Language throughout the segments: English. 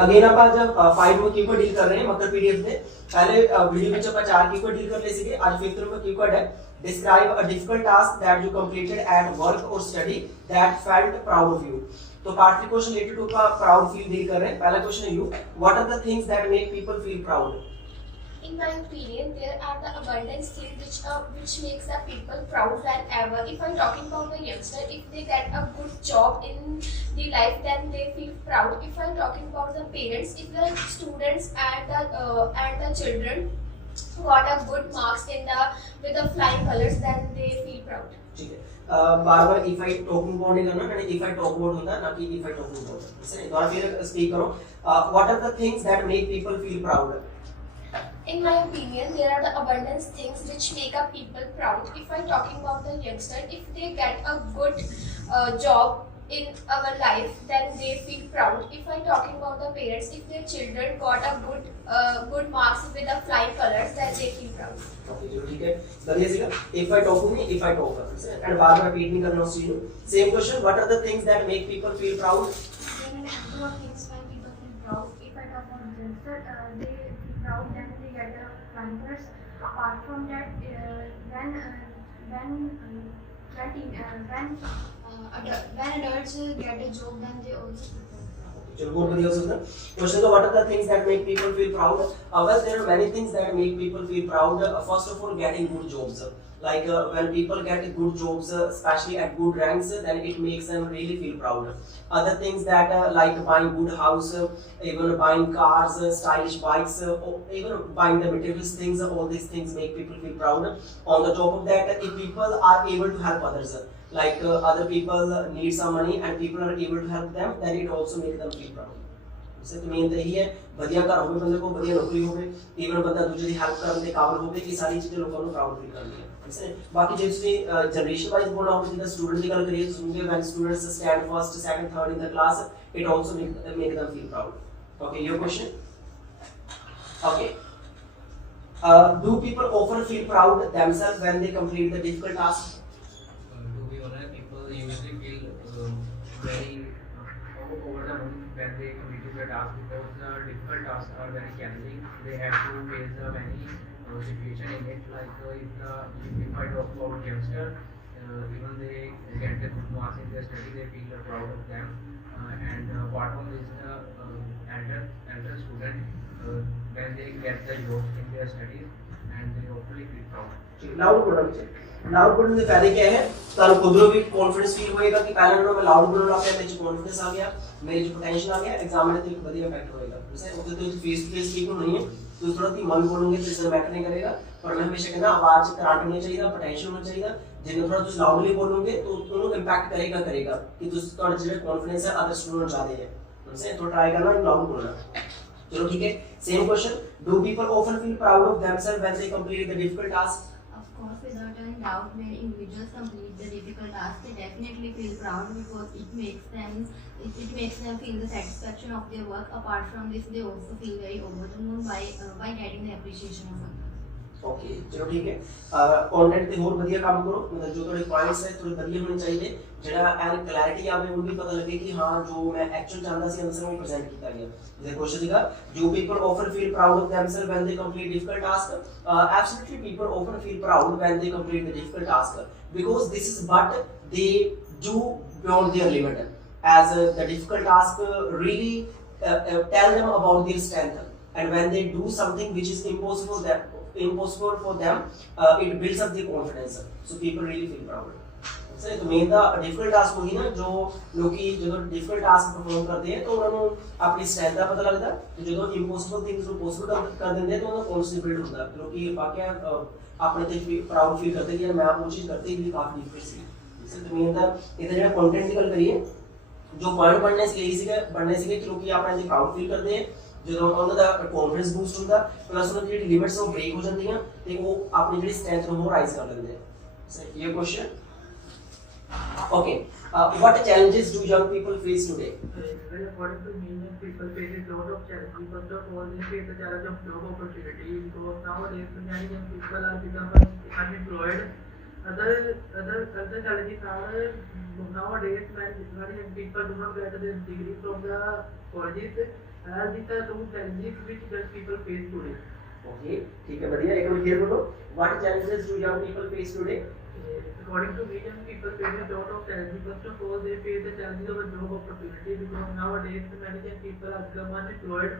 Again आप जब 5 number keyword deal कर रहे हैं मतलब पीडीएफ में पहले वीडियो में जब 4 कीवर्ड डील कर ले सीखे आज 5th नंबर कीवर्ड है describe a difficult task that you completed at work और study that felt proud of you. तो पार्ट 3 क्वेश्चन रिलेटेड टू का प्राउड फील डील कर रहे हैं। पहला क्वेश्चन है you what are the things that make people feel proud. In my opinion, there are the abundance things which makes the people proud whenever. If I'm talking about the youngster, if they get a good job in the life, then they feel proud. If I'm talking about the parents, if the students and the children got a good marks in the with the flying colors, then they feel proud. ठीक है बार-बार if I talking about नहीं करना यानी if I talk about होता है ना कि इफ आई टॉकिंग अबाउट। सही दोबारा फिर स्पीक करो what are the things that make people feel proud. In my opinion, there are the abundance things which make up people proud. If I'm talking about the youngster, if they get a good job in our life, then they feel proud. If I'm talking about the parents, if their children got a good marks with the flying colors, then they feel proud. Okay चलो ठीक है बढ़िया सीखा। If I talk नहीं if I talk and बार-बार repeat नहीं करना उस चीज को। Same question what are the things that make people feel proud. There are two things when people feel proud. If I talk about youngster, they feel proud when they get a climbers. Apart from that, when adults get a job, then they also feel proud. चलो बहुत बढ़िया हो सकता है। Question का what are the things that make people feel proud. Well there are many things that make people feel proud. First of all getting good jobs like when people get good jobs especially at good ranks then it makes them really feel proud. Other things that like buying good house even buying cars stylish bikes or even buying the material things all these things make people feel proud. On the top of that if people are able to help others like other people need some money and people are able to help them then it also makes them feel proud. इसे तो main यही है बढ़िया घर होवे बंदे को बढ़िया नौकरी होवे इवन बंदा दूसरे की हेल्प करने के काबिल होवे कि सारी चीजें लोगों को प्राउड फील करनी है। इसे बाकी जिसने जनरेशन वाइज बोलना हो जिसने स्टूडेंट की गल करिए तो सुनगे when students stand first second third in the class it also make them feel proud. Okay your question okay do people often feel proud themselves when they complete the difficult task? To be honest, people usually feel very over the moon when they complete the task because the difficult tasks are very challenging. They have to face the many situation in it. Like if I talk about youngster, even they get the good marks in their study, they feel proud of them. And apart from this, elder student when they get the jobs in their studies, and they hopefully feel proud. Loud बोलना चाहिए। Loud बोलने के फायदे क्या है तानु खुद रो भी confidence feel होएगा कि पहले नंबर में लाउड बोलना आपके अंदर जो कॉन्फिडेंस आ गया मेरी जो पोटेंशियल आ गया एग्जाम में तो एक बढ़िया इफेक्ट होएगा। जैसे वो तो फेस टू फेस स्पीकिंग नहीं है तो थोड़ा सी मन बोलोगे तो इससे मैटर नहीं करेगा पर मैं हमेशा कहना आवाज कराट होनी चाहिए पोटेंशियल होना चाहिए जिन्हें थोड़ा तुम लाउडली बोलोगे तो उन्हें इंपैक्ट करेगा कि तुम्हारा जो कॉन्फिडेंस है अदर स्टूडेंट ज्यादा है उनसे तो ट्राई करना लाउड बोलना। चलो ठीक है same question do people often feel proud of themselves when they complete the difficult task? Of course, without any doubt, when individuals complete the difficult task, they definitely feel proud because it makes them feel the satisfaction of their work. Apart from this, they also feel very over the moon by getting the appreciation of others. Okay चलो ठीक है content ਤੇ ਹੋਰ ਵਧੀਆ ਕੰਮ ਕਰੋ मतलब जो थोड़े पॉइंट्स है थोड़े ਵਧੀਆ होने चाहिए ਜਿਹੜਾ ਐਨ ਕਲੈਰਿਟੀ ਆਵੇ ਉਹ ਵੀ ਪਤਾ ਲੱਗੇ ਕਿ ਹਾਂ ਜੋ ਮੈਂ ਐਕਚੁਅਲ ਚਾਹੁੰਦਾ ਸੀ ਆਨਸਰ ਉਹ ਪ੍ਰੈਜ਼ੈਂਟ ਕੀਤਾ ਗਿਆ। जैसे क्वेश्चन दिखा जो people often feel proud of themselves when they complete difficult task absolutely people often feel proud when they complete the difficult task because this is what they do beyond their limit as the difficult task really tell them about their strength and when they do something which is impossible for them it builds up their confidence so people really feel proud। सही तो main दा difficult task होगी ना जो लोग जो difficult task perform करते हैं तो उन्होंने अपनी स्ट्रेंथ का पता लगता तो जो इंपॉसिबल थिंग्स को पॉसिबल कर देंगे तो उन्हें कॉन्फिडेंस बिल्ड होता है लोग वाकई अपने ते प्राउड फील करते कि मैं वो चीज करते ही काफी डिफिकल्ट सी सही तो मेन दा इधर जो कंटेंट निकल करिए जो पॉइंट पढ़ने से कि लोग अपने ते प्राउड फील करते हैं ਜਦੋਂ ਉਹਨਾਂ ਦਾ ਕੌਨਫੀਡੈਂਸ ਬੂਸਟ ਹੁੰਦਾ ਪਲੱਸ ਉਹਨਾਂ ਦੀ ਜਿਹੜੀ ਲਿਮਿਟਸ ਉਹ ਬ੍ਰੇਕ ਹੋ ਜਾਂਦੀਆਂ ਤੇ ਉਹ ਆਪਣੀ ਜਿਹੜੀ ਸਟਰੈਂਥ ਨੂੰ ਹੋਰ ਰਾਈਜ਼ ਕਰ ਲੈਂਦੇ ਆ। ਸਹੀ ਇਹ question okay what challenges do young people face today? Well, according to me, people face a lot of challenges. First of all, they face the challenge of job opportunity because nowadays many young people are becoming unemployed. Other challenges are nowadays when young people do not get their degree from the colleges, these are those challenges which young people face today. Okay ठीक है बढ़िया एक बार clear बोलो what challenges do young people face today According to me, young people face a lot of challenges. First of all, they face the challenges of a job opportunity because nowadays many young people are become unemployed.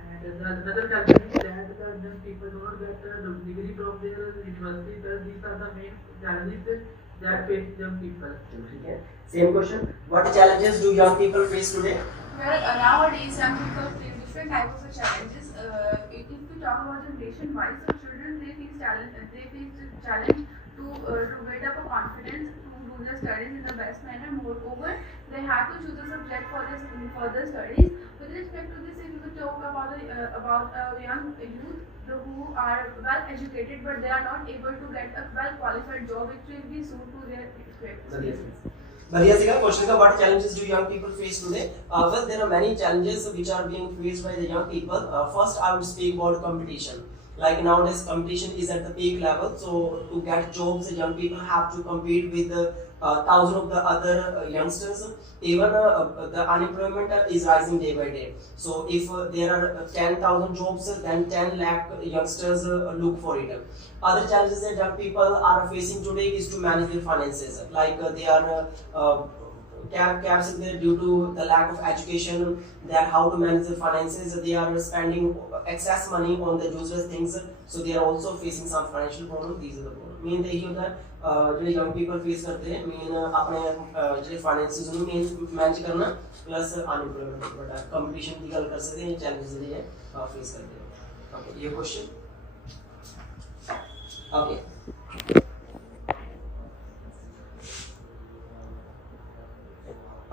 And another challenge is that the young people do not get a degree from their university. Thus, these are the main challenges that face young people. ठीक है same question what challenges do young people face today Well, nowadays young people face different types of challenges. If we talk about generation-wise, so children they face challenge to build up a confidence to do their studies in the best manner. Moreover, they have to choose a subject for their studies. With respect to this, if we talk about young youth who are well educated but they are not able to get a well qualified job which will be suit to their expectations. बढ़िया सीखा question का what challenges do young people face today well there are many challenges which are being faced by the young people first I would speak about competition like nowadays competition is at the peak level so to get jobs young people have to compete with thousands of the other youngsters even the unemployment is rising day by day so if there are 10,000 jobs then 10 lakh youngsters look for it other challenges that young people are facing today is to manage their finances like they are gaps in there due to the lack of education they are how to manage their finances they are spending excess money on the useless things so they are also facing some financial problems these are the problems main तो यही होता है जो young people face करते हैं main अपने जो finances ਨੂੰ मेन मैनेज करना प्लस अनएम्प्लॉयमेंट बड़ा कंपटीशन की गल कर सकते हैं चैलेंजेस ਜਿਹੜੇ है फेस करते हैं ओके ये question okay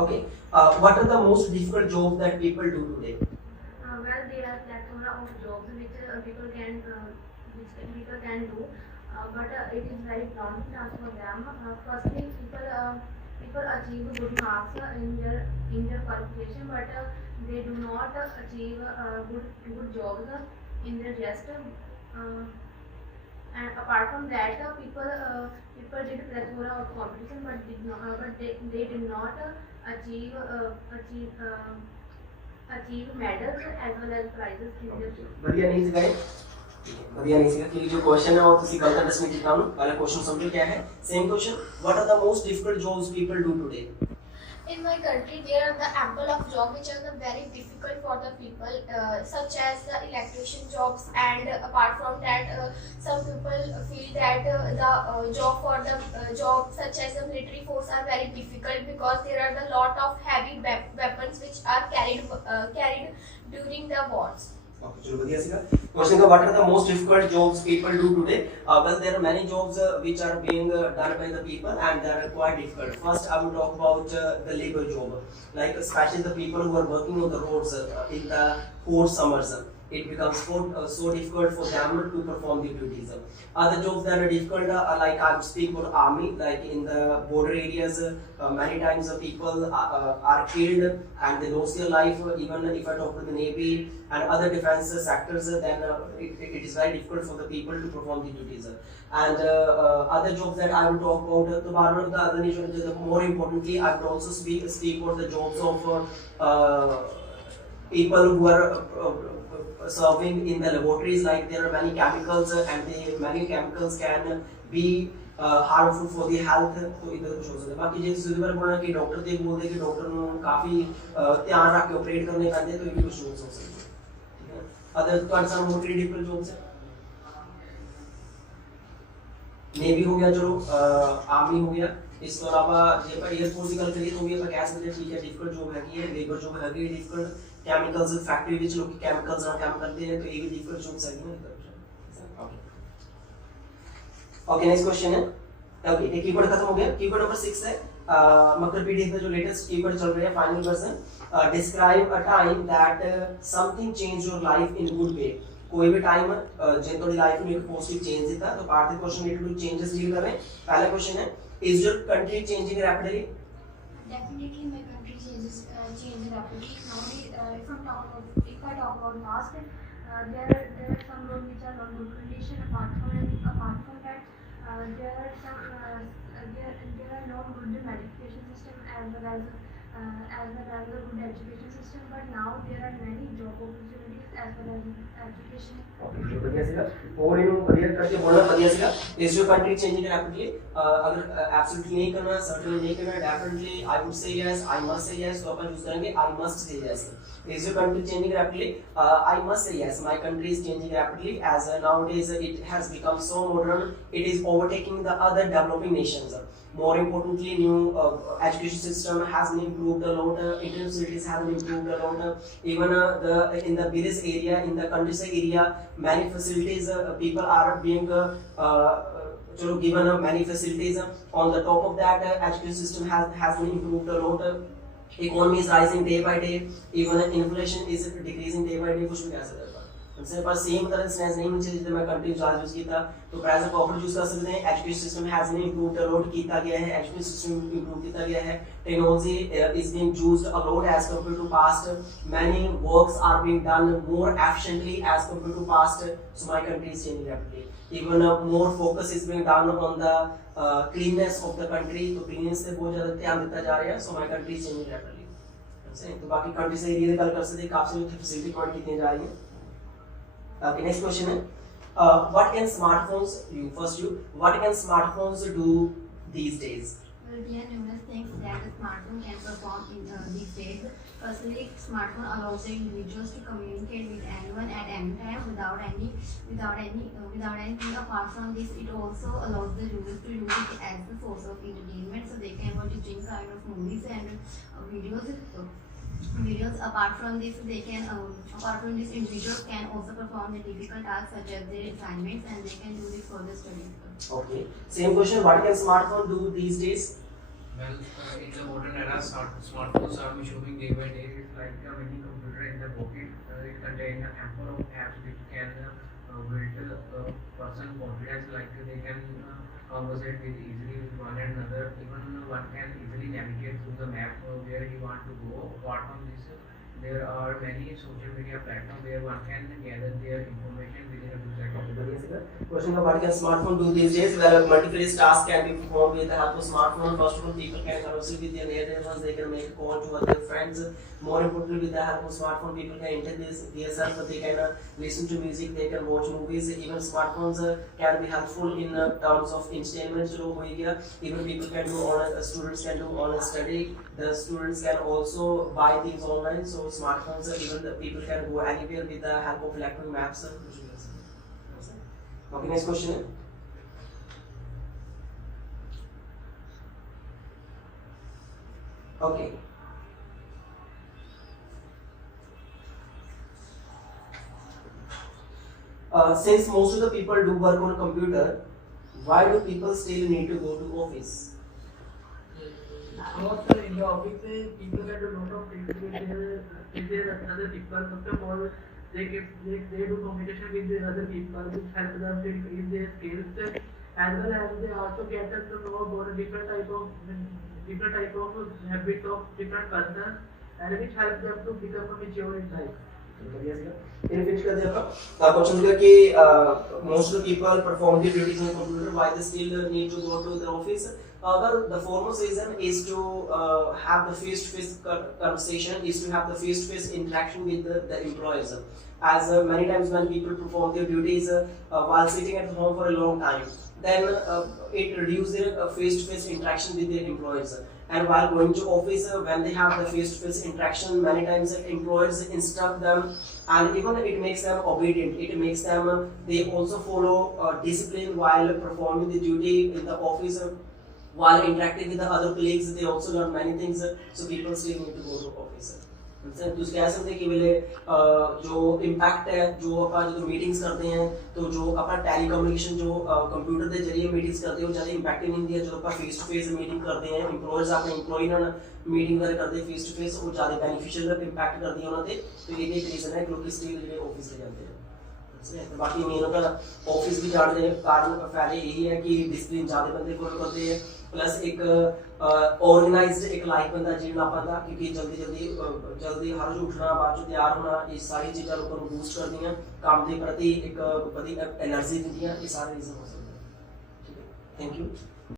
Okay. What are the most difficult jobs that people do today? Well, there are plethora of jobs which people can do, but it is very daunting task for them. Firstly, people achieve good marks in their qualification, but they do not achieve good jobs in their rest. And apart from that, people did plethora of competition, but they did not achieve medals as well as prizes in their field. बढ़िया नहीं सिखाए बढ़िया नहीं सिखा कि जो question है वो तुसी गलत अंडरस्टैंड किया हूं पहले क्वेश्चन समझो क्या है same question what are the most difficult jobs people do today In my country, there are the ample of jobs which are the very difficult for the people, such as the electrician jobs, and apart from that, some people feel that the job for the job such as the military force are very difficult because there are the lot of heavy weapons which are carried during the wars. Okay, चलो बढ़िया सीखा question का what are the most difficult jobs people do today well there are many jobs which are being done by the people and they are quite difficult first I will talk about the labour job like especially the people who are working on the roads in the hot summers it becomes so difficult for them to perform their duties other jobs that are difficult like I speak about army like in the border areas many times people are killed and they lose their life even if I talk to the navy and other defense sectors then it is very difficult for the people to perform the duties and other jobs that I will talk about the other more importantly I will also speak about the jobs of people who are serving in the laboratories like there are many chemicals and many chemicals can be harmful for the health तो इधर कुछ हो सकता है बाकी जे ਤੁਸੀਂ ਬਾਰੇ ਬੋਲਣਾ ਕਿ ਡਾਕਟਰ ਤੇ ਬੋਲਦੇ ਕਿ ਡਾਕਟਰ ਨੂੰ ਕਾਫੀ ਧਿਆਨ ਰੱਖ ਕੇ ਆਪਰੇਟ ਕਰਨੇ ਪੈਂਦੇ तो ये भी कुछ हो सकता है ठीक है अदर ਤੁਹਾਡੇ ਸਾਹਮਣੇ ਹੋਰ ਕਿਹੜੀ ਡਿਫਿਕਲਟ ਜੌਬਸ ਹੈ नेवी हो गया चलो आर्मी हो गया ਇਸ ਤੋਂ ਇਲਾਵਾ ਜੇ ਆਪਾਂ 에ਅਰਫੋਰਸ ਦੀ ਗੱਲ ਕਰੀਏ ਤਾਂ ਵੀ ਆਪਾਂ ਕਹਿ ਸਕਦੇ ਹਾਂ ਠੀਕ ਹੈ ਡਿਫਿਕਲਟ ਜੌਬ ਹੈਗੀ ਹੈ ਲੇਬਰ ਜੌਬ ਹੈਗੀ ਹੈ ਡਿਫਿਕਲਟ केमिकल्स फैक्ट्री ਵਿੱਚ ਲੋਕ ਕੈਮੀਕਲਸ ਨਾਲ ਕੰਮ ਕਰਦੇ हैं तो ये भी डिफिकल्ट जॉब्स है ना ओके नेक्स्ट क्वेश्चन है ओके ये कीवर्ड खत्म हो गया कीवर्ड नंबर 6 है मकर पीडीएफ में जो लेटेस्ट कीवर्ड चल रहे हैं final version describe a time that something change your life in good way कोई भी टाइम जे ਤੁਹਾਡੀ ਲਾਈਫ ਨੂੰ ਇੱਕ ਪੋਜ਼ਿਟਿਵ ਚੇਂਜ ਦਿੱਤਾ तो पार्ट ਦੇ question related to changes deal कर रहे हैं पहला क्वेश्चन है is your country changing rapidly Definitely, my country changes rapidly. Nowadays, if I talk about past, there are some roads which are on good condition. Apart from that, there are no good medication system as well as as well as a good education system, but now there are many job opportunities as well as education. बढ़िया सीगा और इन्हों बढ़िया करके बोलना बढ़िया सीगा is your country changing rapidly अगर absolutely नहीं करना certainly नहीं करना definitely I would say yes I must say yes तो अपन यूज करेंगे I must say yes is your country changing rapidly I must say yes my country is changing rapidly as nowadays it has become so modern it is overtaking the other developing nations more importantly new education system has been improved a lot internet facilities have been improved a lot even in the village area in the countryside area many facilities people are being given many facilities on the top of that education system has been improved a lot economy is rising day by day even inflation is decreasing day by day कुछ भी कह सकते हैं उनसे पर same तरह से नहीं मिल चाहिए जितना मैं कंटिन्यू चार्ज यूज किया तो प्राइस ऑफ ऑफर यूज कर सकते हैं education system has been improved a lot किया गया है एजुकेशन सिस्टम इंप्रूव किया गया है technology is being used a lot as compared to past many works are being done more efficiently as compared to past so my country is changing rapidly even more focus is being done on the cleanness of the country तो cleanness पे बहुत ज्यादा ध्यान दिया जा रहा है सो my country is changing rapidly तो बाकी कंट्री से एरिया की गल कर सकते हैं काफी फैसिलिटी प्रोवाइड की जा रही है Okay, next question is, what can smartphones do? First, what can smartphones do these days? Well, there are numerous things that the smartphone can perform in these days. Firstly, smartphone allows the individuals to communicate with anyone at any time without anything apart from this. It also allows the users to use it as a source of entertainment, so they can watch different kind of movies and videos. Apart from this, individuals can also perform the difficult tasks such as their assignments, and they can do the further studies. Okay. Same question. What can smartphone do these days? Well, in the modern era, smartphones are maturing day by day. It's like a mini computer in the pocket. It contains a number of apps which can build person confidence. Like they can conversate with easily with one another. Even one can easily navigate through the map where he want to go. Apart from this, there are many social media platforms where one can gather their information within a few seconds. Question of what can smartphone do these days? Well, multiple tasks can be performed with the help of smartphone. First of all, people can converse with their near ones. They can make a call to other friends. More importantly, with the help of smartphone, people can entertain themselves. They can listen to music. They can watch movies. Even smartphones can be helpful in terms of entertainment. So, even people can do students can do online study. The students can also buy things online. So, smartphones, even the people can go anywhere with the help of electronic maps. Okay, next question. Okay. Since most of the people do work on a computer, why do people still need to go to office? Because in the office, people get a lot of things with their other people. First of all, they do communication with the other people, which help them to increase their skills, as well as they also get us to know about different type of habits of different persons, and which help them to become mature in life. In finish कर दिया आपका question का कि most of the people perform their duties on computer, why they still need to go to the office? The foremost reason is to have the face-to-face conversation, is to have the face-to-face interaction with the employees. As many times when people perform their duties while sitting at home for a long time, then it reduces their face-to-face interaction with their employees. And while going to office, when they have the face-to-face interaction, many times employers instruct them, and even it makes them obedient. It makes them they also follow discipline while performing the duty in the office. While interacting with the other colleagues, they also learn many things. So people still need to go to office. तो कह सकते हैं कि मेरे जो impact है जो अपन जो मीटिंग्स करते हैं तो जो अपन टेली कम्युनिकेशन जो कंप्यूटर के जरिए मीटिंग्स करते हैं ज़्यादा इम्पैक्टिव नहीं दिया जो अपन फेस टू फेस मीटिंग करते हैं एम्प्लॉयर्स अपने एम्प्लॉय ना मीटिंग वगैरह करते हैं फेस टू फेस वो ज़्यादा बेनिफिशियल इम्पैक्ट करती है उन्होंने तो ये एक रीज़न है कि लोग स्टिल ऑफिस ले जाते हैं बाकी मेन होता ऑफिस भी जाने का कारण पहले यही है कि डिसिप्लिन ज़्यादा बंदे फॉलो करते हैं प्लस एक ऑर्गेनाइज्ड एक लाइफ बंदा जीना पाता क्योंकि जल्दी हर रोज उठना बाद जो तैयार होना ये सारी चीज़ें लोगों को बूस्ट करती हैं काम के प्रति एक बड़ी एनर्जी देती हैं ये सारे रीजन हो सकते हैं ठीक है थैंक यू